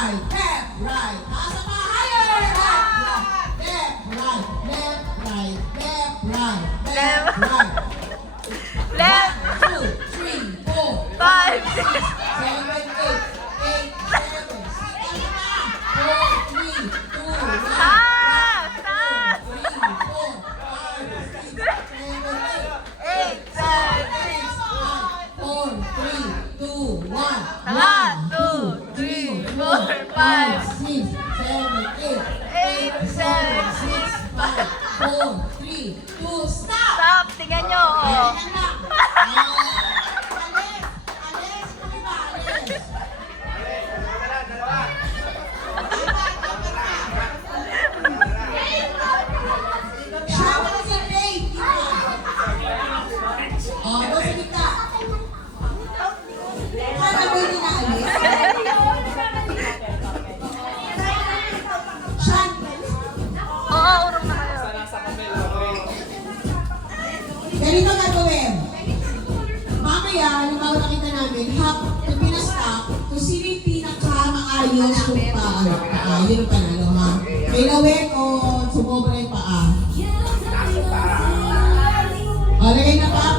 right, left, right. Taas pa, higher. Left, right, left, right, left, right, left, right. Left. 1, 2, 3, 4, 5, 6, 7, 8, 7. Sika na. 4, 3, 2, 1. Stop! 8, 7, 4, 3, 2, 1. 2, 3, 4, 5, 6, 7, 8, 8, 7, 6, 5. 4, 3, 2, stop! Stop! Tingnan nyo. Oh. Oo, urong na kayo. Ganito gagawin. Mamaya, halimbawa nakita namin, pag pinastop, kung sino yung pinaka-maayos yung paa, yun ang panalo, ha? May lawin o sumobra yung paa. O, lagay na pa.